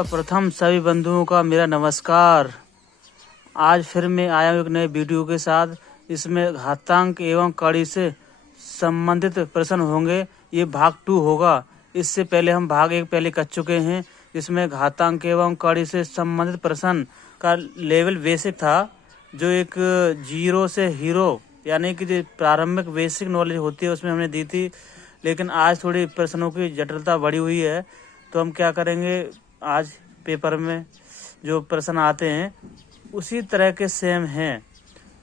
सर्वप्रथम सभी बंधुओं का मेरा नमस्कार। आज फिर मैं आया हूँ एक नए वीडियो के साथ। इसमें घातांक एवं कड़ी से संबंधित प्रश्न होंगे। ये भाग 2 होगा। इससे पहले हम भाग 1 पहले कर चुके हैं, जिसमें घातांक एवं कड़ी से संबंधित प्रश्न का लेवल बेसिक था, जो एक 0 से हीरो यानी कि जो प्रारंभिक बेसिक नॉलेज होती है उसमें हमने दी थी। लेकिन आज थोड़ी प्रश्नों की जटिलता बढ़ी हुई है, तो हम क्या करेंगे, आज पेपर में जो प्रश्न आते हैं उसी तरह के सेम हैं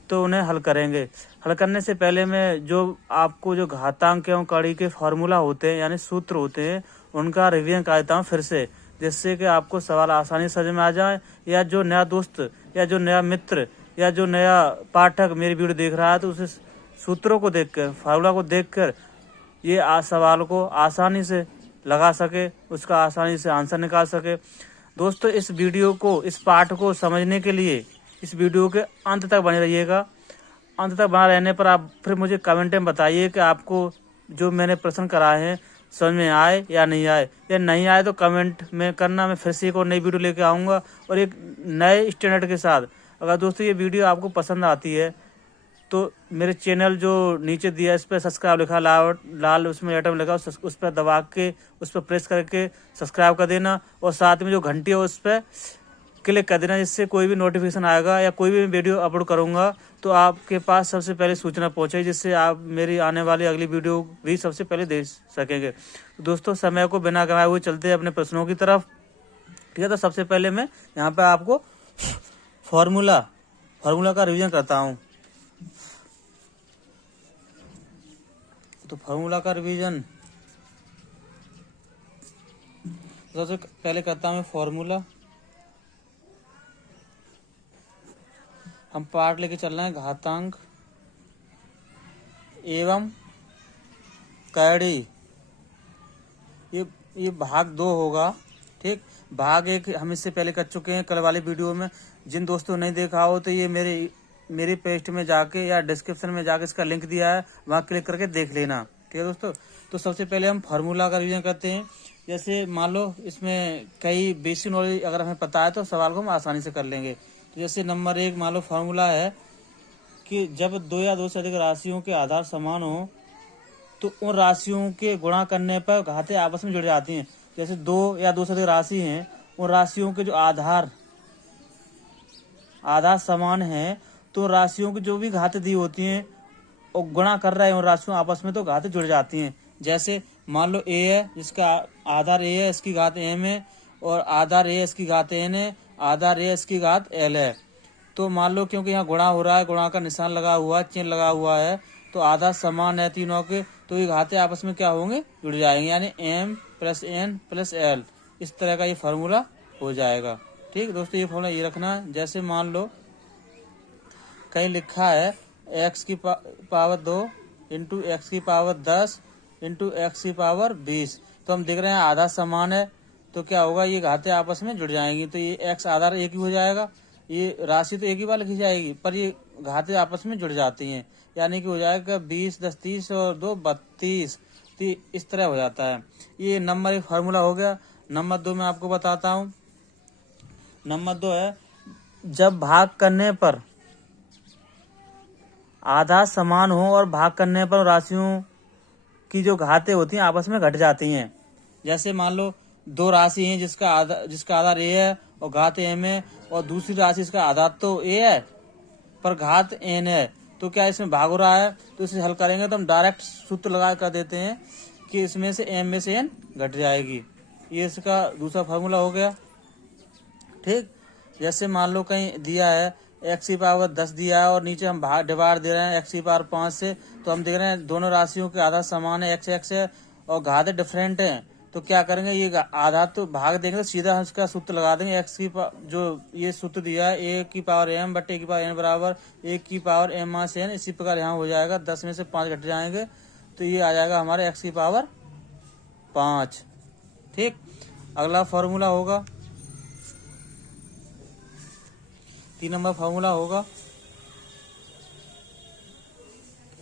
तो उन्हें हल करेंगे। हल करने से पहले मैं जो आपको जो घातांक एवं कड़ी के फॉर्मूला होते हैं यानी सूत्र होते हैं उनका रिवीजन कर देता हूँ फिर से, जिससे कि आपको सवाल आसानी से समझ में आ जाए, या जो नया दोस्त या जो नया मित्र या जो नया पाठक मेरी वीडियो देख रहा है तो उसे सूत्रों को देखकर, फार्मूला को देखकर ये सवाल को आसानी से लगा सके, उसका आसानी से आंसर निकाल सके। दोस्तों, इस वीडियो को, इस पाठ को समझने के लिए इस वीडियो के अंत तक बने रहिएगा। अंत तक बना रहने पर आप फिर मुझे कमेंट में बताइए कि आपको जो मैंने प्रश्न कराए हैं समझ में आए या नहीं आए। या नहीं आए तो कमेंट में करना, मैं फिर से एक और नई वीडियो लेके आऊँगा और एक नए स्टैंडर्ड के साथ। अगर दोस्तों ये वीडियो आपको पसंद आती है तो मेरे चैनल जो नीचे दिया है इस पर सब्सक्राइब लिखा लाल उसमें आइटम लगा, उस पर दबा के उस पर प्रेस करके सब्सक्राइब कर देना, और साथ में जो घंटी है उस पर क्लिक कर देना, जिससे कोई भी नोटिफिकेशन आएगा या कोई भी वीडियो अपलोड करूंगा तो आपके पास सबसे पहले सूचना पहुंचे, जिससे आप मेरी आने वाली अगली वीडियो भी सबसे पहले देख सकेंगे। तो दोस्तों, समय को बिना गंवाए हुए चलते हैं अपने प्रश्नों की तरफ। ठीक है, तो सबसे पहले मैं यहाँ पर आपको फॉर्मूला का रिविजन करता हूँ। तो फार्मूला का रिवीजन सबसे पहले करता हूँ फार्मूला। हम पार्ट लेके चल रहे हैं घातांक एवं कड़ी। ये भाग 2 होगा। ठीक, भाग 1 हम इससे पहले कर चुके हैं कल वाले वीडियो में। जिन दोस्तों ने नहीं देखा हो तो ये मेरी पेज में जाके या डिस्क्रिप्शन में जाके इसका लिंक दिया है, वहाँ क्लिक करके देख लेना। ठीक है दोस्तों, तो सबसे पहले हम फार्मूला का रिवीजन करते हैं। जैसे मान लो इसमें कई बेसिक नॉलेज अगर हमें पता है तो सवाल को हम आसानी से कर लेंगे। तो जैसे नंबर 1 मान लो फार्मूला है कि जब 2 या 2 से अधिक राशियों के आधार समान हो तो उन राशियों के गुणा करने पर घातें आपस में जुड़ जाती हैं। जैसे 2 या 2 से अधिक राशि हैं, उन राशियों के जो आधार समान है तो राशियों की जो भी घातें दी होती हैं और गुणा कर रहे हैं उन राशियों आपस में तो घातें जुड़ जाती हैं। जैसे मान लो a है, जिसका आधार a है, इसकी घात m है, और आधार a है, इसकी घात n है, आधार a है, इसकी घात l है। तो मान लो क्योंकि यहाँ गुणा हो रहा है, गुणा का निशान लगा हुआ है, चिन्ह लगा हुआ है, तो आधार समान है तीनों के, तो ये घातें आपस में क्या होंगे, जुड़ जाएंगे, यानी m + n + l। इस तरह का ये फार्मूला हो जाएगा। ठीक दोस्तों, ये फार्मूला ये रखना है। जैसे मान लो कहीं लिखा है x की पावर 2 इंटू x की पावर 10 इंटू x की पावर 20, तो हम देख रहे हैं आधा समान है तो क्या होगा, ये घातें आपस में जुड़ जाएंगी। तो ये x आधार एक ही हो जाएगा, ये राशि तो एक ही बार लिखी जाएगी पर ये घातें आपस में जुड़ जाती हैं, यानी कि हो जाएगा 20 10 30 और 2 32। तो इस तरह हो जाता है। ये नंबर 1 फार्मूला हो गया। नंबर 2 मैं आपको बताता हूँ। नंबर 2 है जब भाग करने पर आधा समान हो और भाग करने पर राशियों की जो घातें होती हैं आपस में घट जाती हैं। जैसे मान लो 2 राशि हैं जिसका आधार a है और घात m है, और दूसरी राशि इसका आधार तो a है पर घात n है, तो क्या इसमें भाग हो रहा है, तो इसे हल करेंगे तो हम डायरेक्ट सूत्र लगा कर देते हैं कि इसमें से m में से n घट जाएगी। ये इसका दूसरा फार्मूला हो गया। ठीक, जैसे मान लो कहीं दिया है x की पावर 10 दिया है और नीचे हम भाग डिवाइड दे रहे हैं x की पावर 5 से, तो हम देख रहे हैं दोनों राशियों के आधार समान है, x है और घातें डिफरेंट हैं, तो क्या करेंगे, ये आधार तो भाग देंगे तो सीधा हम इसका सूत्र लगा देंगे। x की जो ये सूत्र दिया है a की पावर m बटे a की पावर n बराबर a की पावर m - n। इसी प्रकार यहाँ हो जाएगा 10 में से 5 घट जाएंगे तो ये आ जाएगा हमारे x की पावर 5। ठीक, अगला फॉर्मूला होगा 3 नंबर फार्मूला होगा।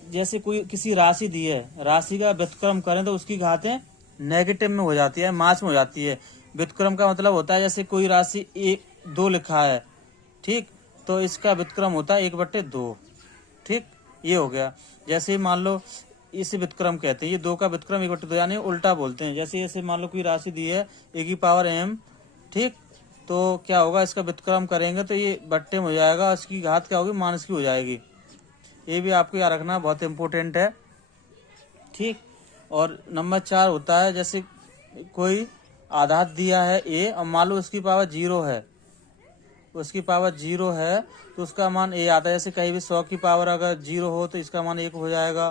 जैसे कोई किसी राशि दी है, राशि का व्युत्क्रम करें तो उसकी घातें नेगेटिव में हो जाती है, मास में हो जाती है। व्युत्क्रम का मतलब होता है जैसे कोई राशि 1 2 लिखा है, ठीक, तो इसका व्युत्क्रम होता है 1/2, ठीक, ये हो गया। जैसे मान लो इसे व्युत्क्रम कहते हैं, ये 2 का व्युत्क्रम 1/2 यानी उल्टा बोलते हैं। जैसे मान लो कोई राशि दी है a⁴m, ठीक, तो क्या होगा, इसका व्युत्क्रम करेंगे तो ये बट्टे में हो जाएगा, इसकी घात क्या होगी, माइनस की हो जाएगी। ये भी आपको याद रखना बहुत इंपॉर्टेंट है, ठीक। और नंबर 4 होता है जैसे कोई आधार दिया है a और मान लो उसकी पावर 0 है, उसकी पावर 0 है तो उसका मान a आता है। जैसे कहीं भी 100 की पावर अगर 0 हो तो इसका मान 1 हो जाएगा,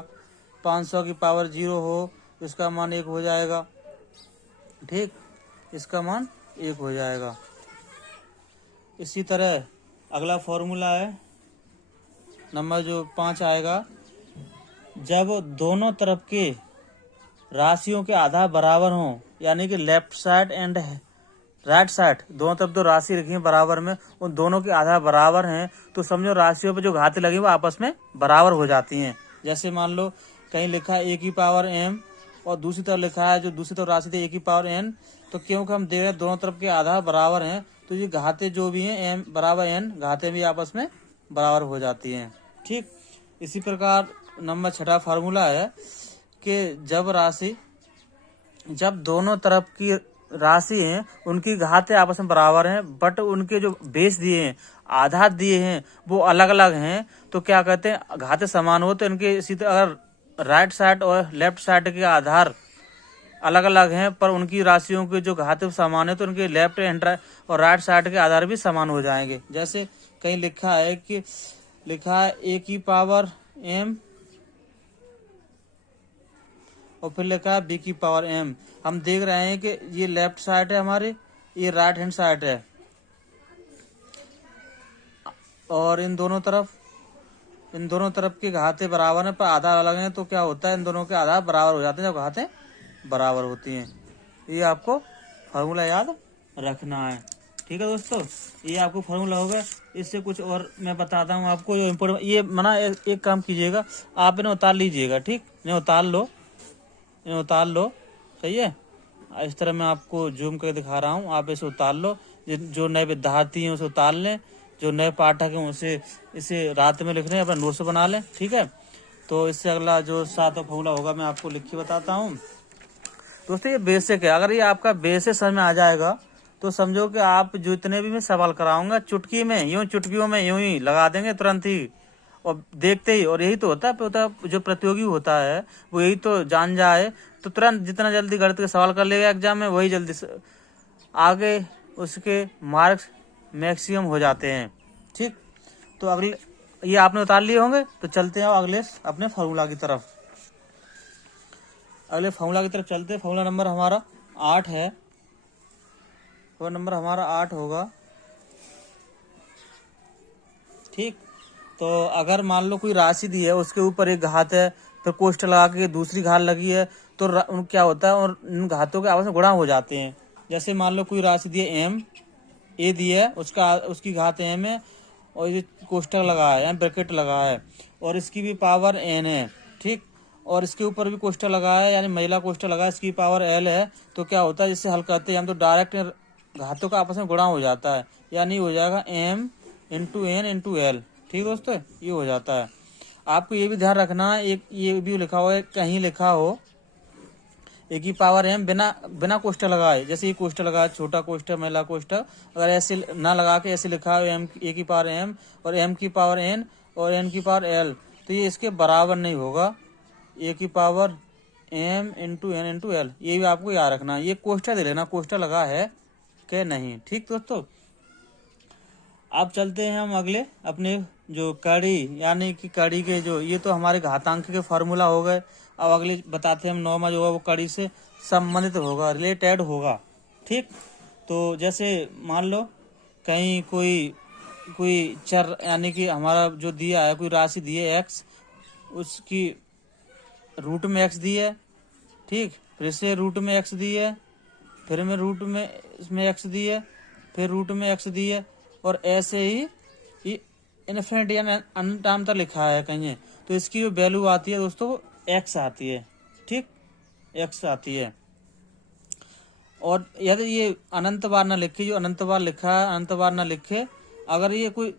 500 की पावर 0 हो तो इसका मान 1 हो जाएगा, ठीक, इसका मान 1 हो जाएगा। इसी तरह अगला फॉर्मूला है नंबर जो 5 आएगा, जब दोनों तरफ के राशियों के आधार बराबर हों, यानी कि left side and right side दोनों तरफ जो राशि रखी है बराबर में, उन दोनों के आधार बराबर हैं, तो समझो राशियों पे जो घातें लगी वो आपस में बराबर हो जाती हैं। जैसे मान लो कहीं लिखा है a⁴m और दूसरी तरफ लिखा है जो दूसरी तरफ राशि थी a⁴n, तो क्योंकि हम देख रहे हैं दोनों तरफ के आधार बराबर हैं, तो ये घातें जो भी हैं m = n, घातें भी आपस में बराबर हो जाती हैं, ठीक। इसी प्रकार नंबर 6 फार्मूला है कि जब दोनों तरफ की राशि हैं उनकी घातें आपस में बराबर हैं, बट उनके जो बेस दिए हैं, आधार दिए हैं, वो अलग अलग हैं, तो क्या कहते हैं, घातें समान हो तो इनके इसी तरह अगर राइट साइड और लेफ्ट साइड के आधार अलग अलग हैं पर उनकी राशियों के जो घातें समान है तो उनके लेफ्ट हैंड और राइट साइड के आधार भी समान हो जाएंगे। जैसे कहीं लिखा है a⁴m और फिर लिखा है b⁴m। हम देख रहे हैं कि ये लेफ्ट साइड है हमारे, ये राइट हैंड साइड है, और इन दोनों तरफ के घातें बराबर हैं पर आधार अलग हैं, तो क्या होता है, इन दोनों के आधार बराबर हो जाते हैं जब घातें बराबर होती हैं। ये आपको फार्मूला याद रखना है, ठीक है दोस्तों। ये आपको फार्मूला होगा। इससे कुछ और मैं बताता हूँ आपको जो इम्पोर्टेंट, ये मना एक काम कीजिएगा, आप इन्हें उतार लीजिएगा, ठीक, इन्हें उतार लो, सही है। इस तरह मैं आपको जूम करके दिखा रहा हूँ, आप इसे उतार लो। जो नए विद्यार्थी हैं उसे उतार लें, जो नए पाठक हैं उसे इसे रात में लिख लें, अपना नोट्स बना लें, ठीक है। तो इससे अगला जो 7वां फार्मूला होगा मैं आपको लिख के बताता हूँ दोस्तों। ये बेसिक है, अगर ये आपका बेसिक समझ में आ जाएगा तो समझो कि आप जितने भी मैं सवाल कराऊंगा चुटकियों में यूं ही लगा देंगे तुरंत ही, और देखते ही। और यही तो होता है जो प्रतियोगी होता है वो यही तो जान जाए तो तुरंत जितना जल्दी गणित के सवाल कर लेगा एग्जाम में, वही जल्दी आगे उसके मार्क्स मैक्सिमम हो जाते हैं, ठीक। तो अगले ये आपने उतार लिए होंगे, तो चलते हैं अगले अपने फार्मूला की तरफ। चलते। फार्मूला नंबर हमारा 8 है, फार्मूला नंबर हमारा 8 होगा, ठीक। तो अगर मान लो कोई राशि दी है, उसके ऊपर एक घात है, फिर कोष्ठक लगा के दूसरी घात लगी है, तो क्या होता है, और इन घातों के आपस में गुणा हो जाते हैं। जैसे मान लो कोई राशि दी है m, a दी है, उसकी घात m है, और ये कोष्ठक लगा है, ब्रैकेट लगा है, और इसकी भी पावर n है, ठीक, और इसके ऊपर भी कोष्ठक लगा है, यानी महिला कोष्ठक लगा है, इसकी पावर l है। तो क्या होता है, जिससे हल करते हैं हम तो डायरेक्ट घातों का आपस में गुणा हो जाता है, यानी हो जाएगा m × n × l, ठीक दोस्तों, ये हो जाता है। आपको ये भी ध्यान रखना, एक ये भी लिखा हुआ है, कहीं लिखा हो a⁴m बिना कोष्ठक लगाए, जैसे ये कोष्ठक लगा, छोटा कोष्ठक, महिला कोष्ठक, अगर ऐसे ना लगा के ऐसे लिखा है a⁴m और m⁴n और n⁴l, तो ये इसके बराबर नहीं होगा, a⁴m × n × l। ये भी आपको याद रखना, ये कोष्ठक दे लेना, कोष्ठक लगा है कि नहीं, ठीक दोस्तों। अब चलते हैं हम अगले अपने जो कड़ी, यानी कि कड़ी के जो, ये तो हमारे घातांक के फार्मूला हो गए। अब अगले बताते हैं हम 9वां जो होगा वो कड़ी से संबंधित होगा, रिलेटेड होगा, ठीक। तो जैसे मान लो कहीं कोई चर, यानी कि हमारा जो दिया है, कोई राशि दी है x, उसकी रूट में x दी है, ठीक, फिर से रूट में x दी है, फिर में रूट में इसमें x दी है, फिर रूट में x दी है, और ऐसे ही इनफिनिट यानी अनंत तक लिखा है कहीं, तो इसकी जो वैल्यू आती है दोस्तों वो x आती है, ठीक, x आती है। और यदि ये अनंत बार ना लिखे, जो अनंत बार लिखा है अनंत बार ना लिखे, अगर ये कोई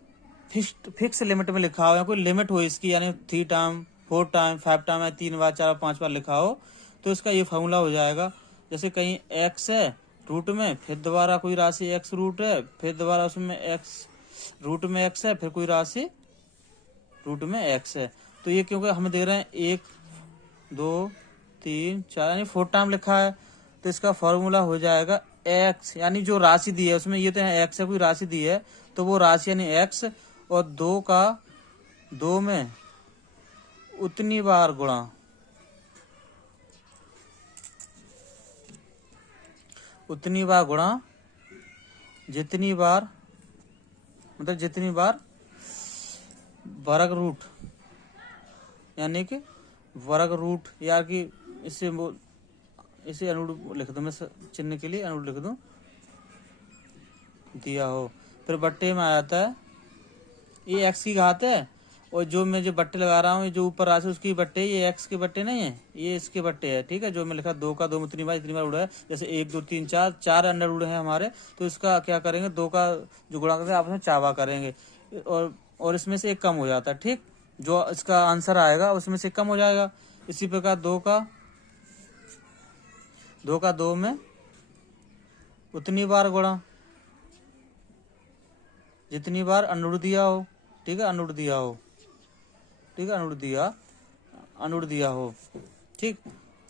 फिक्स लिमिट में लिखा हो या कोई लिमिट हो इसकी, यानी 3 टाइम 4 टाइम 5 टाइम या 3 बार 4 5 बार लिखा हो, तो इसका ये फॉर्मूला हो जाएगा। जैसे कहीं एक्स है रूट में, फिर दोबारा कोई राशि एक्स रूट है, फिर दोबारा उसमें एक्स रूट में एक्स है, फिर कोई राशि रूट में एक्स है। तो ये क्योंकि हम देख रहे हैं 1 2 3 4 यानी 4 टाइम लिखा है, तो इसका फॉर्मूला हो जाएगा एक्स, यानी जो राशि दी है उसमें ये तो है एक्स है, कोई राशि दी है तो वो राशि यानी एक्स, और 2 का 2 में उतनी बार गुणा, उतनी बार गुणा जितनी बार, मतलब जितनी बार वर्ग रूट, यानी कि वर्ग रूट, या कि इसे अनुरूप लिख दूं, मैं चिन्ह के लिए अनुरूप लिख दूं, दिया हो। फिर बट्टे में आ जाता है, ये एक्स की घात है, और जो मैं जो बट्टे लगा रहा हूँ जो ऊपर राशि उसकी बट्टे, ये एक्स के बट्टे नहीं है, ये इसके बट्टे है, ठीक है। जो मैं लिखा 2 का 2 में इतनी बार उड़ा है, जैसे 1 2 3 4 अंडर उड़े हैं हमारे, तो इसका क्या करेंगे, 2 का जो गुणा करते हैं आपस में चावा करेंगे, और इसमें से एक कम हो जाता है, ठीक। जो इसका आंसर आएगा उसमें से कम हो जाएगा। इसी प्रकार 2 का 2 में उतनी बार गुणा जितनी बार अनुरूप दिया हो, ठीक है, अनुरूप दिया हो, ठीक है, अनुरूप दिया हो, ठीक।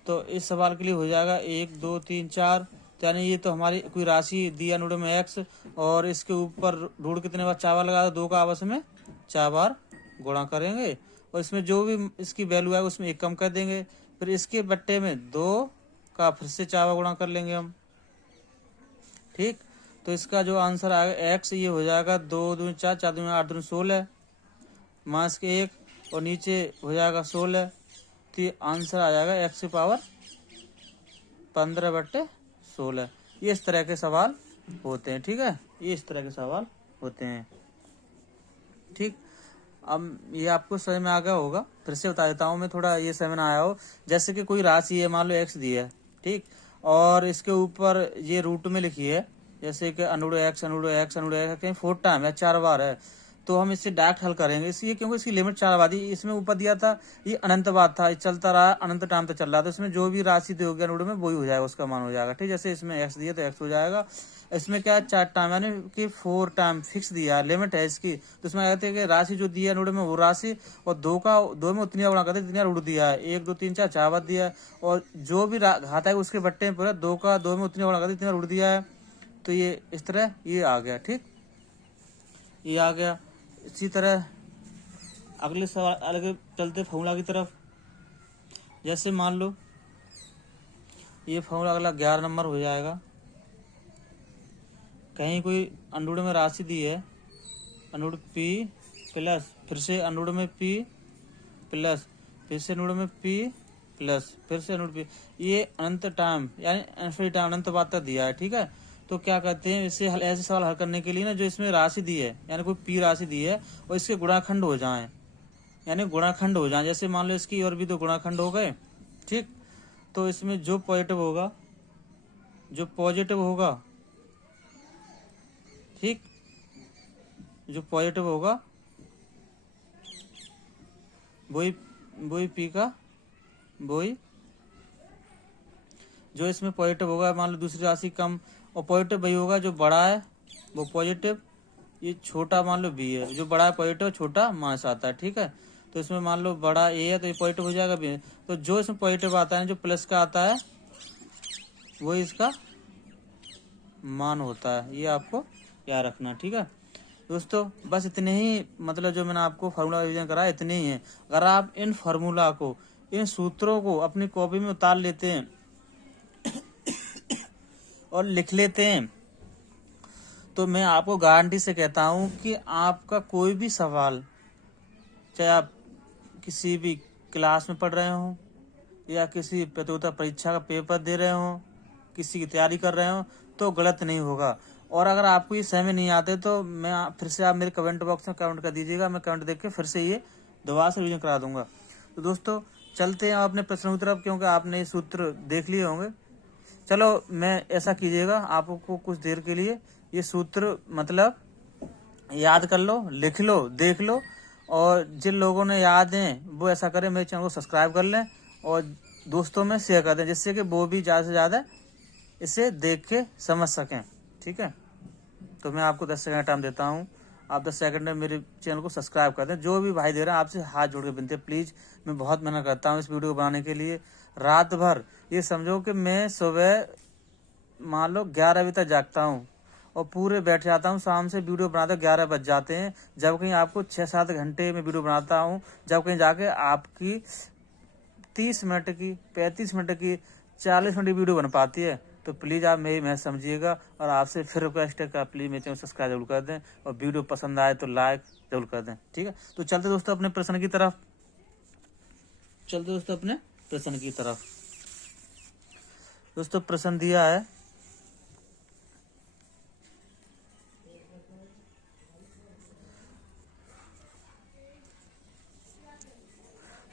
तो इस सवाल के लिए हो जाएगा 1 2 3 4, यानी ये तो हमारी कोई राशि दी अनुरूप में एक्स, और इसके ऊपर रूट कितने बार 4 बार लगा, 2 का आपस में 4 बार गुणा करेंगे, और इसमें जो भी इसकी वैल्यू है उसमें 1 कम कर देंगे, फिर इसके बट्टे में 2 का फिर से 4 बार गुणा कर लेंगे हम, ठीक। तो इसका जो आंसर आएगा एक्स, ये हो जाएगा 2 दूनी 4 4 दूनी 8 दूनी 16 माइनस के 1, और नीचे हो जाएगा 16, तो ये आंसर आ जाएगा एक्स की पावर 15/16। ये इस तरह के सवाल होते हैं, ठीक है, ये इस तरह के सवाल होते हैं, ठीक। अब ये आपको समझ में आ गया होगा, फिर से बता देता हूँ मैं, थोड़ा ये समझ में आया हो। जैसे कि कोई राशि है, मान लो एक्स दी है, ठीक, और इसके ऊपर ये रूट में लिखी है, जैसे कि अनुरूप एक्स कहीं 4 टाइम या 4 बार है, तो हम इससे डायरेक्ट हल करेंगे, इसलिए क्योंकि इसकी लिमिट 4 बार थी, इसमें ऊपर दिया था ये अनंत बार था, चलता रहा अनंत टाइम तक चल रहा था, इसमें जो भी राशि दोगे अनुरूप में वही हो जाएगा, उसका मान हो जाएगा, ठीक। जैसे इसमें एक्स दिया तो एक्स हो जाएगा, इसमें क्या 4 टाइम यानी कि 4 टाइम फिक्स दिया, लिमिट है इसकी, तो इसमें कहते हैं कि राशि जो दिया अनुरूप में वो राशि, और 2 में उतनी गुणा करते जितनी रूट दिया है, 1 2 3 4 4 बार दिया है, और जो भी घाता है उसके बट्टे में पूरा 2 का 2 में उतनी गुणा करते जितना रूट दिया है, तो ये इस तरह ये आ गया, ठीक, ये आ गया। इसी तरह अगले सवाल आगे चलते फॉर्मूला की तरफ। जैसे मान लो ये फॉर्मूला अगला 11 नंबर हो जाएगा, कहीं कोई अनुरूप में राशि दी है, अनुरूप p प्लस, फिर से अनुरूप में p प्लस, फिर से अनुरूप में p प्लस, फिर से अनुरूप p, ये अनंत टाइम यानी इन्फिनिट टाइम अनंत बार तक दिया है, ठीक है। तो क्या कहते हैं, इससे ऐसे सवाल हल करने के लिए ना, जो इसमें राशि दी है यानी कोई p राशि दी है और इसके गुणाखंड हो जाएं, यानी गुणाखंड हो जाएं, जैसे मान लो इसकी और भी 2 गुणाखंड हो गए, ठीक। तो इसमें जो पॉजिटिव होगा, ठीक, जो पॉजिटिव होगा वही पी का वही, जो इसमें पॉजिटिव होगा, मान लो दूसरी राशि कम, और पॉजिटिव वही होगा जो बड़ा है वो पॉजिटिव, ये छोटा मान लो बी है, जो बड़ा है पॉजिटिव, छोटा माइनस आता है, ठीक है। तो इसमें मान लो बड़ा ए है तो ये पॉजिटिव हो जाएगा बी, तो जो इसमें पॉजिटिव आता है जो प्लस का आता है वो इसका मान होता है, ये आपको याद रखना, ठीक है दोस्तों। बस इतने ही, मतलब जो मैंने आपको फार्मूला रिवीजन करा इतने ही है। अगर आप इन फार्मूला को, इन सूत्रों को अपनी कॉपी में उतार लेते हैं और लिख लेते हैं, तो मैं आपको गारंटी से कहता हूं कि आपका कोई भी सवाल, चाहे आप किसी भी क्लास में पढ़ रहे हो या किसी प्रतियोगिता परीक्षा का पेपर दे रहे हो, किसी की तैयारी कर रहे हो, तो गलत नहीं होगा। और अगर आपको ये समझ नहीं आते तो मैं फिर से आप मेरे कमेंट बॉक्स में कमेंट कर दीजिएगा, मैं कमेंट देख के फिर से ये दोबारा से रिवीजन करा दूंगा। तो दोस्तों चलते हैं अपने प्रश्नों की तरफ, क्योंकि आपने ये सूत्र देख लिए होंगे। चलो मैं ऐसा कीजिएगा, आपको कुछ देर के लिए ये सूत्र मतलब याद कर लो, लिख लो, देख लो, और जिन लोगों ने याद है वो ऐसा करें, मेरे चैनल को सब्सक्राइब कर लें और दोस्तों में शेयर कर दें, जिससे कि वो भी ज़्यादा से ज़्यादा इसे देख के समझ सकें। ठीक है, तो मैं आपको 10 सेकंड टाइम देता हूँ, आप 10 सेकंड में मेरे चैनल को सब्सक्राइब कर दें। जो भी भाई दे रहे हैं आपसे हाथ जोड़ के विनती है, प्लीज़। मैं बहुत मेहनत करता हूँ इस वीडियो को बनाने के लिए, रात भर। ये समझो कि मैं सुबह मान लो 11 बजे तक जागता हूँ और पूरे बैठ जाता हूँ, शाम से वीडियो बनाते 11 बज जाते हैं। जब कहीं आपको 6-7 घंटे में वीडियो बनाता हूँ, जब कहीं जाके आपकी 30 मिनट की, 35 मिनट की, 40 मिनट की वीडियो बन पाती है। तो प्लीज़ आप मेरी मेहनत समझिएगा, और आपसे फिर रिक्वेस्ट है कि आप प्लीज़ मेरे चैनल सब्सक्राइब जरूर कर दें, और वीडियो पसंद आए तो लाइक जरूर कर दें। ठीक है, तो चलते दोस्तों अपने प्रश्न की तरफ, दोस्तों प्रश्न दिया है,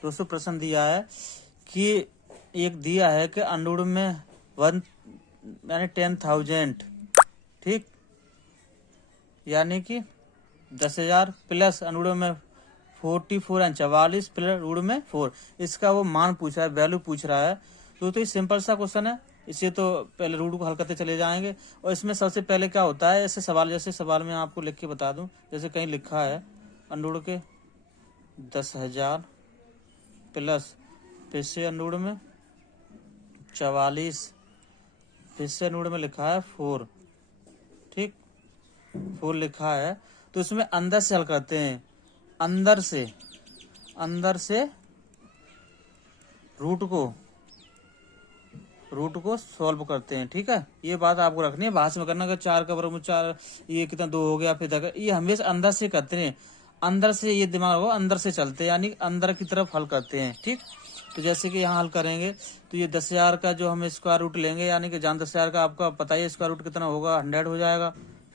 दोस्तों प्रश्न दिया है कि एक दिया है कि अंडूर में 1 यानी 10,000, ठीक, यानी कि 10,000 प्लस अंडूर में 44 यानी 44 प्लस अंडूर में 4, इसका वो मान पूछ रहा है, वैल्यू पूछ रहा है। तो ये सिंपल सा क्वेश्चन है, इसे तो पहले रूट को हल करते चले जाएंगे। और इसमें सबसे पहले क्या होता है, ऐसे सवाल, जैसे सवाल में आपको लिख के बता दूं, जैसे कहीं लिखा है अंडूर के 10,000 प्लस फिर से अंडूर में 44, फिर से अंडूर में लिखा है 4, ठीक, 4 लिखा है। तो इसमें अंदर से हल करते हैं, अंदर से रूट को सॉल्व करते हैं। ठीक है, ये बात आपको रखनी है, भाषा में करना, 4 का वर्गमूल 4, ये कितना 2 हो गया, फिर ये हमेशा अंदर से करते हैं, अंदर से, ये दिमाग हो अंदर से चलते हैं, यानी अंदर की तरफ हल करते हैं। ठीक, तो जैसे कि यहाँ हल करेंगे तो ये 10,000 का जो हम स्क्वायर रूट लेंगे, यानी कि जान 10,000 का आपका पता ही स्क्वायर रूट कितना होगा, 100 हो जाएगा।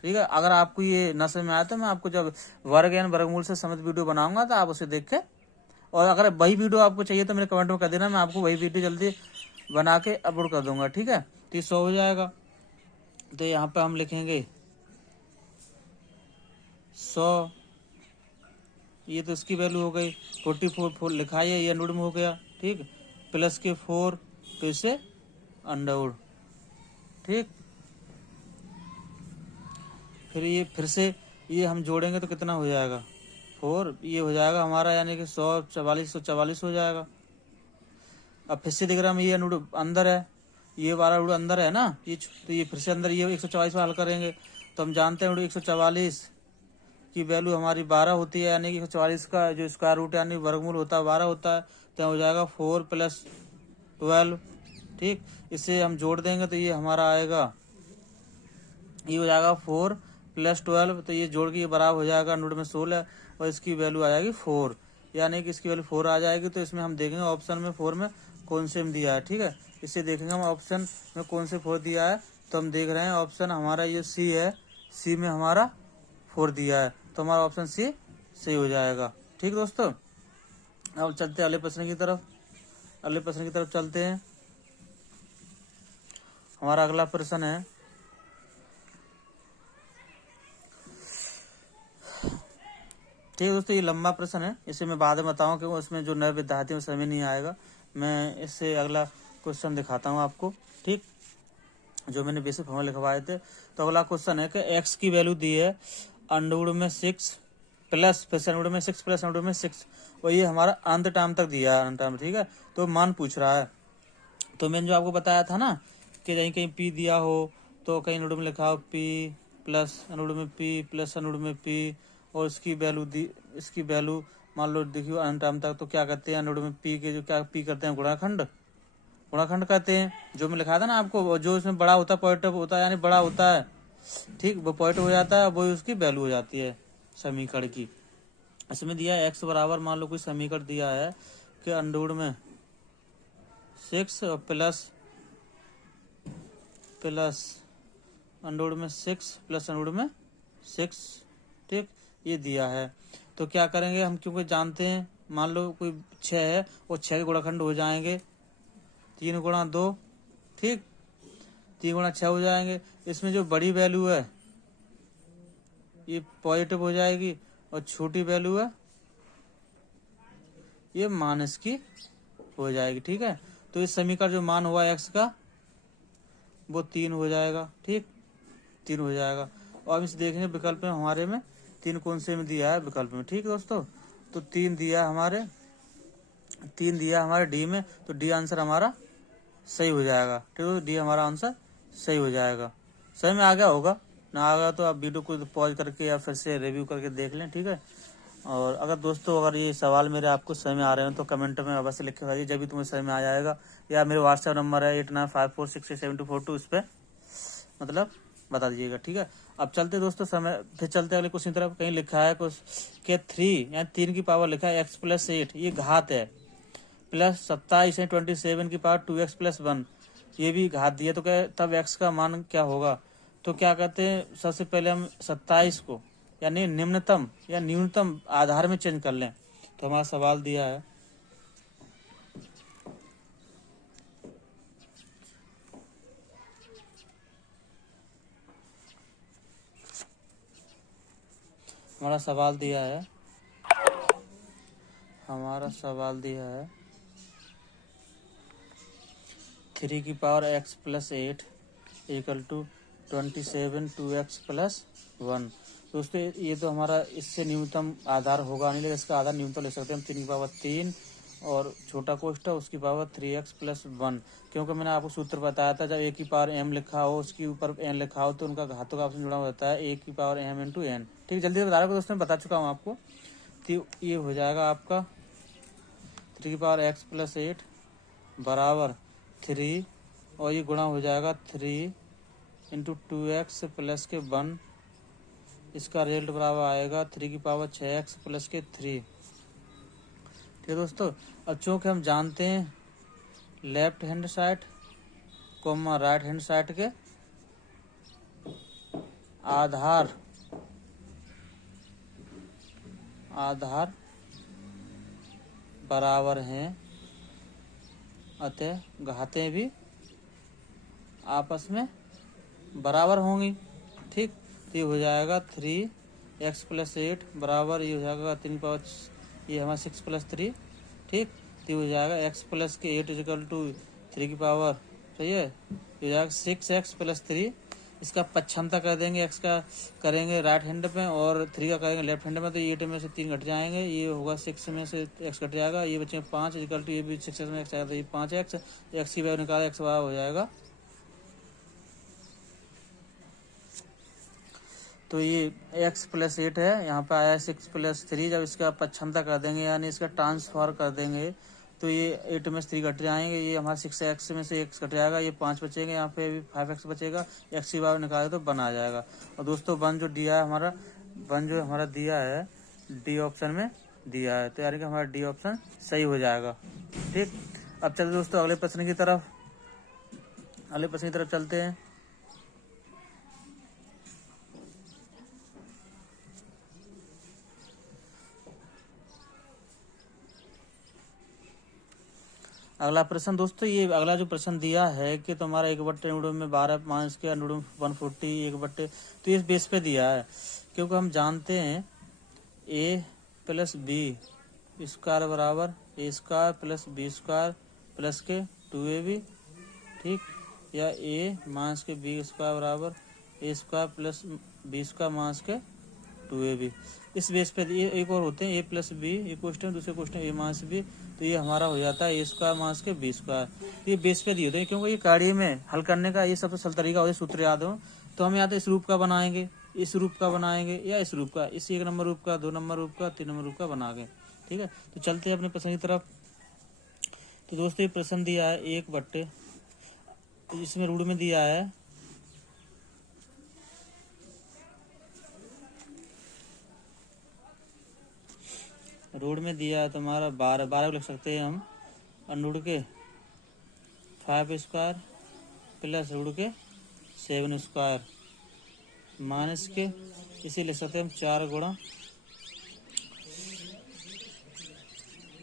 ठीक है, अगर आपको ये न समझ में आया तो मैं आपको जब वर्ग यानी वर्गमूल से समेत वीडियो बनाऊंगा तो आप उसे देख के, और अगर वही वीडियो आपको चाहिए तो मेरे कमेंट में कर देना, मैं आपको वही वीडियो जल्दी बना के अपलोड कर दूंगा। ठीक है, तो ये 100 हो जाएगा। तो यहाँ पे हम लिखेंगे 100, ये तो इसकी वैल्यू हो गई, 44 लिखा है, ये अंडर में हो गया। ठीक, प्लस के 4 फिर से अंडर, ठीक, फिर ये फिर से ये हम जोड़ेंगे तो कितना हो जाएगा 4, ये हो जाएगा हमारा, यानी कि 144 हो जाएगा। अब फिर से दिख रहा है ये अंडर अंदर है, ये वाला रूट अंदर है ना, ये तो ये फिर से अंदर, ये 144 में हल करेंगे तो हम जानते हैं 144 की वैल्यू हमारी 12 होती है, यानी कि 144 का जो स्क्वायर रूट यानी वर्गमूल होता है 12 होता है, तो हो जाएगा 4 + 12। ठीक, इसे हम जोड़ देंगे तो ये हमारा आएगा, ये हो जाएगा 4 + 12, तो ये जोड़ के ये बराबर हो जाएगा अंडर में 16, और इसकी वैल्यू आ जाएगी 4, यानी कि इसकी वैल्यू 4 आ जाएगी। तो इसमें हम देखेंगे ऑप्शन में 4 में कौन से में दिया है। ठीक है, इसे देखेंगे हम ऑप्शन में कौन से 4 दिया है, तो हम देख रहे हैं ऑप्शन हमारा ये सी है, सी में हमारा 4 दिया है, तो हमारा ऑप्शन सी सही हो जाएगा। ठीक दोस्तों, अब चलते हैं अगले प्रश्न की तरफ, चलते हैं। हमारा अगला प्रश्न है, ठीक है दोस्तों, ये लंबा प्रश्न है, इसे मैं बाद में बताऊँ क्योंकि उसमें जो नए विद्यार्थी हैं समझ नहीं आएगा। मैं इससे अगला क्वेश्चन दिखाता हूँ आपको, ठीक, जो मैंने बेसिक फॉर्मूला लिखवाए थे। तो अगला क्वेश्चन है कि x की वैल्यू दी है अंडर में 6 प्लस फिर अंडर में 6 प्लस अंडर में 6, और ये हमारा अंत टाइम तक दिया है, अंत टाइम। ठीक है, तो मान पूछ रहा है। तो मैंने जो आपको बताया था ना कि कहीं कहीं p दिया हो तो कहीं अंडर में लिखा हो p प्लस अंडर में p प्लस अंडर में p, और इसकी वैल्यू मान लो देखियो अंत टाइम तक, तो क्या करते हैं अंडर में p के जो क्या p करते हैं गुणाखंड कहते हैं, जो मैं लिखा था ना आपको, जो इसमें बड़ा होता है पॉइंट होता है, यानी बड़ा होता है, ठीक, वो पॉइंट हो जाता है, वो उसकी वैल्यू हो जाती है समीकरण की। इसमें दिया है x बराबर, मान लो कोई समीकरण दिया है कि अंडर में 6 और प्लस अंडर में 6 प्लस अंडर में 6, ठीक, ये दिया है। तो क्या करेंगे हम, क्योंकि जानते हैं, मान लो कोई 6 है और 6 के गुणाखंड हो जाएंगे 3 × 2, ठीक, 3 गुणा 6 हो जाएंगे। इसमें जो बड़ी वैल्यू है ये पॉजिटिव हो जाएगी और छोटी वैल्यू है ये माइनस की हो जाएगी। ठीक है, तो इस समीकरण जो मान हुआ x का वो 3 हो जाएगा। ठीक, 3 हो जाएगा। और अब इसे देखेंगे विकल्प में हमारे में 3 कौन से में दिया है विकल्प में। ठीक है दोस्तों, तो 3 दिया हमारे डी में, तो डी आंसर हमारा सही हो जाएगा। ठीक है, डी हमारा आंसर सही हो जाएगा। सही में आ गया होगा, ना आ गया तो आप वीडियो को पॉज करके या फिर से रिव्यू करके देख लें। ठीक है, और अगर दोस्तों अगर ये सवाल मेरे आपको समझ में आ रहे हैं तो कमेंट में अवश्य लिख के बताइए, जब भी तुम्हें समझ में आ जाएगा। या मेरे व्हाट्सएप नंबर है 8954667242, इस पर मतलब बता दीजिएगा। ठीक है, अब चलते दोस्तों फिर चलते अगले क्वेश्चन तरफ। कहीं लिखा है कुछ के 3 यानी 3 की पावर लिखा है x+8, ये घात है, प्लस 27 27 की पावर 2x+1, ये भी घात दिया। तो क्या तब x का मान क्या होगा? तो क्या कहते हैं, सबसे पहले हम 27 को यानी निम्नतम या न्यूनतम आधार में चेंज कर लें। तो हमारा सवाल दिया है हमारा सवाल दिया है 3 की power x+8 equal to 27 2x+1। दोस्तों ये तो हमारा इससे न्यूनतम आधार होगा नहीं, लेकिन इसका आधार न्यूनतम ले सकते हैं हम 3 की पावर 3 और छोटा कोष्ठक उसकी पावर 3x+1। क्योंकि मैंने आपको सूत्र बताया था, जब a की पावर m लिखा हो उसके ऊपर n लिखा हो तो उनका घातों का ऑप्शन जुड़ा होता है a की पावर m इंटू n। ठीक, जल्दी बता रहा हूँ दोस्तों, मैं बता चुका हूँ आपको। तो ये हो जाएगा आपका 3 की पावर x+8 बराबर 3 और ये गुणा हो जाएगा 3 इंटू 2x प्लस के 1, इसका रिजल्ट बराबर आएगा 3 की पावर 6x प्लस के 3। ठीक है दोस्तों, अब चूँकि हम जानते हैं left hand side comma right hand side के आधार बराबर हैं, अतः घातें भी आपस में बराबर होंगी। ठीक, तो ये हो जाएगा 3x+8 बराबर ये हो जाएगा 3 पावर ये हमारा 6+3। ठीक, तो ये हो जाएगा x+8 इक्वल टू 3 की पावर, सही है, ये हो जाएगा 6x+3। इसका पक्षांतर कर देंगे, x का करेंगे राइट हैंड में और 3 का करेंगे लेफ्ट हैंड में, तो 8 में से 3 घट जाएंगे, ये होगा 6 में से x घट जाएगा, ये बचे 5 इक्वल टू ये भी 6 में x आएगा, तो ये 5x, x की वैल्यू निकाला x बराबर हो जाएगा। तो ये x+8 है, यहाँ पे आया 6+3। जब इसका पक्षांतर कर देंगे यानी इसका ट्रांसफर कर देंगे तो ये 8 में से 3 घट जाएंगे, ये हमारा 6x में से x घट जाएगा, ये 5 बचेंगे, यहाँ पे भी 5x बचेगा, x की वैल्यू निकाले तो 1 आ जाएगा। और दोस्तों 1 जो दिया है हमारा दिया है डी ऑप्शन में दिया है, तो यानी कि हमारा डी ऑप्शन सही हो जाएगा। ठीक, अब चलते दोस्तों अगले प्रश्न की तरफ चलते हैं। अगला प्रश्न दोस्तों, ये अगला जो प्रश्न दिया है कि तुम्हारा 1/√12 में 12 माइनस के √140 1/, तो इस बेस पे दिया है, क्योंकि हम जानते हैं a प्लस बी स्क्वायर बराबर a square plus b square plus के 2ab। ठीक, या a माइनस के बी स्क्वायर बराबर a square plus b square minus के 2ab। इस बेस पे ये एक और होते हैं a प्लस बी, एक क्वेश्चन, दूसरे क्वेश्चन a माइनस बी, तो ये हमारा हो जाता है a स्क्वायर माइनस के बी स्क्वायर। ये बेस पे दिए होते हैं, क्योंकि ये कार्य में हल करने का ये सबसे सरल तरीका होता है, सूत्र याद हो तो हम यहाँ इस रूप का बनाएंगे, इस रूप का बनाएंगे या इस रूप का, इस 1 नंबर रूप का, 2 नंबर रूप का, 3 नंबर रूप का बना के। ठीक है, तो चलते हैं अपने प्रश्न की तरफ। तो दोस्तों ये प्रश्न दिया है 1/, इसमें रूढ़ में दिया है तुम्हारा 12 को लिख सकते हैं हम √5 स्क्वायर प्लस √7 स्क्वायर माइनस के, इसे लिख सकते हैं हम 4 गुणा,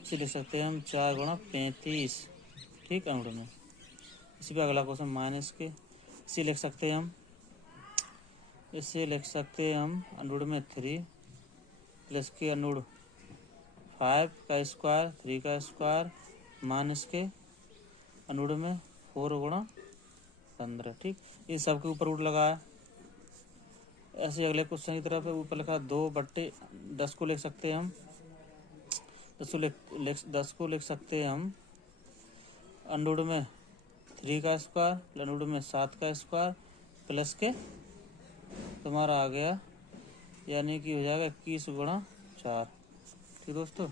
इसे लिख सकते हैं हम 4 गुणा 35। ठीक, अंगूठे में। इसी पे अगला क्वेश्चन माइनस के इसे लिख सकते हैं हम अनुड में 3 प्लस के अनुड 5 का स्क्वायर 3 का स्क्वायर माइनस के अनुड में 4 गुणा 15। ठीक, इन सबके ऊपर रूट लगाया। ऐसे अगले क्वेश्चन की तरफ ऊपर लिखा 2/10 को लिख सकते हैं हम 10 को लिख सकते हैं हम अनुड में 3 का स्क्वायर अनुड में 7 का स्क्वायर प्लस के तुम्हारा आ गया, यानी कि हो जाएगा 21 गुणा 4। ठीक दोस्तों,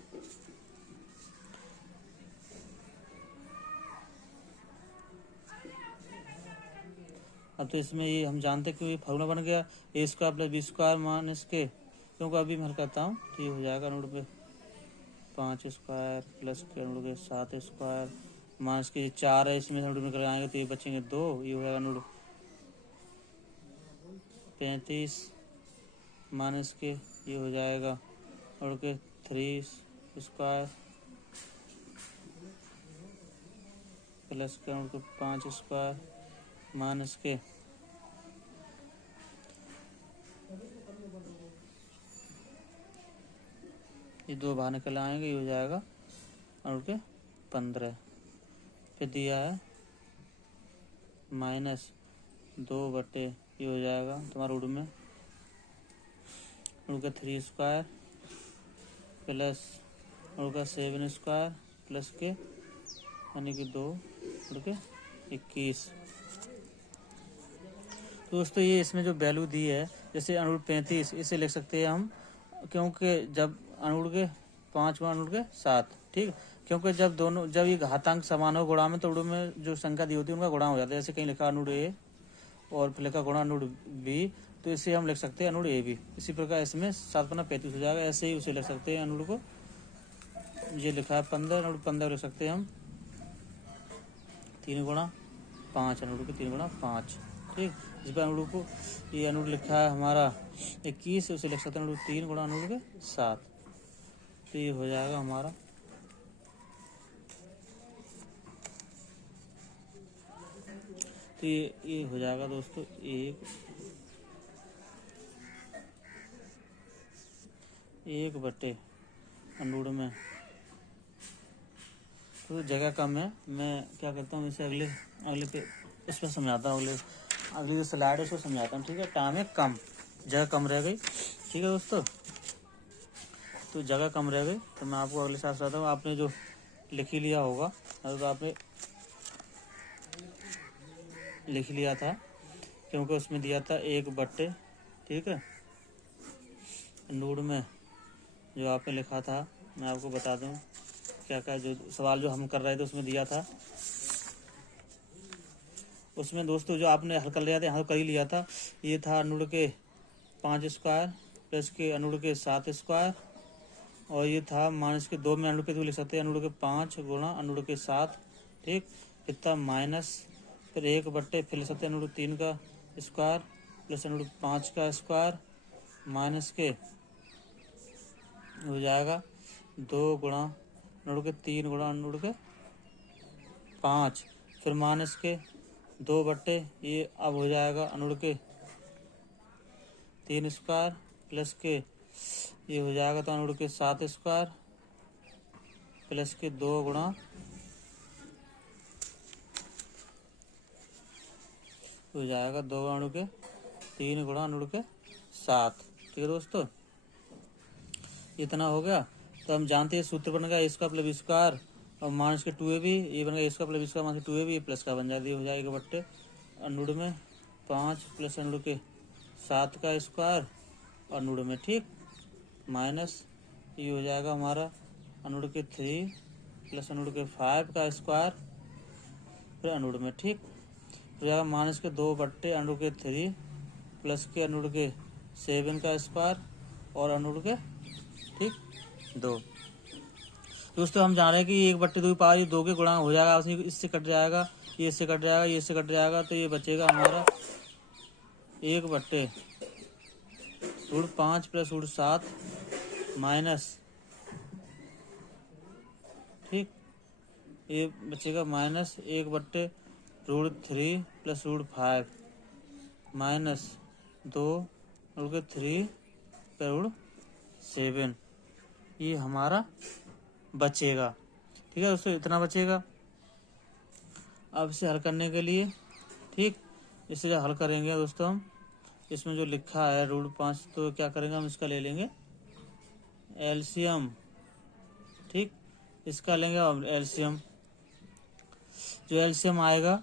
अब तो इसमें ये हम जानते हैं कि ये फार्मूला बन गया a square plus b square minus के, क्योंकि अभी मैं हल करता हूँ तो ये हो जाएगा अनुड पे 5 स्क्वायर प्लस के अनुड के 7 स्क्वायर माइनस के 4 है, इसमें अनुड निकल आएंगे तो ये बचेंगे 2, ये हो जाएगा अनुड 35 माइनस के ये हो जाएगा अनुड के 3 स्क्वायर प्लस के अनुड के 5 स्क्वायर माइनस के ये 2 बाहर निकल आएंगे, ये हो जाएगा अनुड के 15। फिर दिया है माइनस 2/, ये हो जाएगा तुम्हारा रूट में अनुड का 3 स्क्वायर प्लस अनुड का 7 स्क्वायर प्लस के यानी कि 2 अनुड के 21। तो दोस्तों ये इसमें जो वैल्यू दी है, जैसे अनुड 35 इसे लिख सकते हैं हम, क्योंकि जब अनुड के 5 गुणा अनुड के 7। ठीक, क्योंकि जब ये घातांक समान हो गुणा में तो अनुड में जो संख्या दी होती है उनका गुणा हो जाता है। जैसे कहीं लिखा अनुड ए और फिर लिखा गुणा अनुड बी, तो इसे हम लिख सकते हैं अनुड ए बी। इसी प्रकार इसमें 7 गुना 35 हो जाएगा। ऐसे ही उसे लिख सकते हैं अनुड को, ये लिखा है 15 अनुड 15 लिख सकते हैं हम 3 गुणा 5 अनुड के 3 गुणा 5। ठीक, इस पर अनुड को ये अनुड लिखा है हमारा 21, उसे लिख सकते हैं अनुड 3 गुणा अनुड के 7। तो ये हो जाएगा हमारा तो ये हो जाएगा दोस्तों 1/, अनुड में तो जगह कम है, मैं क्या करता हूँ इसे अगले पे इस पर समझाता हूँ, अगली जो स्लाइड है उसको समझाता हूँ। ठीक है, टाइम है कम, जगह कम रह गई। ठीक है दोस्तों, तो जगह कम रह गई तो मैं आपको अगले साथ बताता हूँ। आपने जो लिख ही लिया होगा, तो आपने लिख लिया था क्योंकि उसमें दिया था 1/। ठीक है, अनुड में जो आपने लिखा था मैं आपको बता दूं क्या क्या जो सवाल जो हम कर रहे थे उसमें दिया था। उसमें दोस्तों जो आपने हल कर लिया था, हल कर ही लिया था, ये था अनुड के 5 स्क्वायर प्लस के अनुड के 7 स्क्वायर, और ये था माइनस के 2 में अनुड के 2 लिख सकते हैं अनुड के 5 गुणा अनुड के 7। ठीक, इतना माइनस फिर 1/, फिर लिख सकते हैं अनुड 3 का स्क्वायर प्लस अनुड 5 का स्क्वायर माइनस के हो जाएगा 2 गुणा अनुड के 3 गुणा अनुड के 5, फिर माइनस के 2/, ये अब हो जाएगा अनुड के 3 स्क्वायर प्लस के ये हो जाएगा तो अनुड के 7 स्क्वायर प्लस के 2 गुणा हो जाएगा 2 गुणा अनुड के 3 गुणा अनुड के 7। ठीक है दोस्तों, इतना हो गया। तो हम जानते हैं सूत्र बन गया a square plus b square और माइनस के 2ab, ये बन गया a square plus b square minus 2ab, ये प्लस का बन जाती हो जाएगा 1/, अनुड में 5 प्लस अनुड के 7 का स्क्वायर अनुड में, ठीक, माइनस ये हो जाएगा हमारा अनुड के 3 प्लस अनुड के 5 का स्क्वायर फिर अनुड में, ठीक, हो जाएगा माइनस के 2/, अनुड के 3 प्लस के अनुड के 7 का स्क्वायर और अनुड के, ठीक, 2। दोस्तों हम जान रहे हैं कि 1/2 की पावर 2 के गुणा हो जाएगा, इससे कट जाएगा, ये इससे कट जाएगा, ये इससे कट जाएगा, तो ये बचेगा हमारा 1/√5 प्लस √7 माइनस, ठीक, ये बचेगा माइनस 1/√3 प्लस √5 -2/3/7 ये हमारा बचेगा। ठीक है दोस्तों, इतना बचेगा। अब इसे हल करने के लिए, ठीक, इसे जब हल करेंगे दोस्तों हम, इसमें जो लिखा है √5, तो क्या करेंगे हम, इसका ले लेंगे एलसीएम। ठीक, इसका लेंगे अब एलसीएम। जो एलसीएम आएगा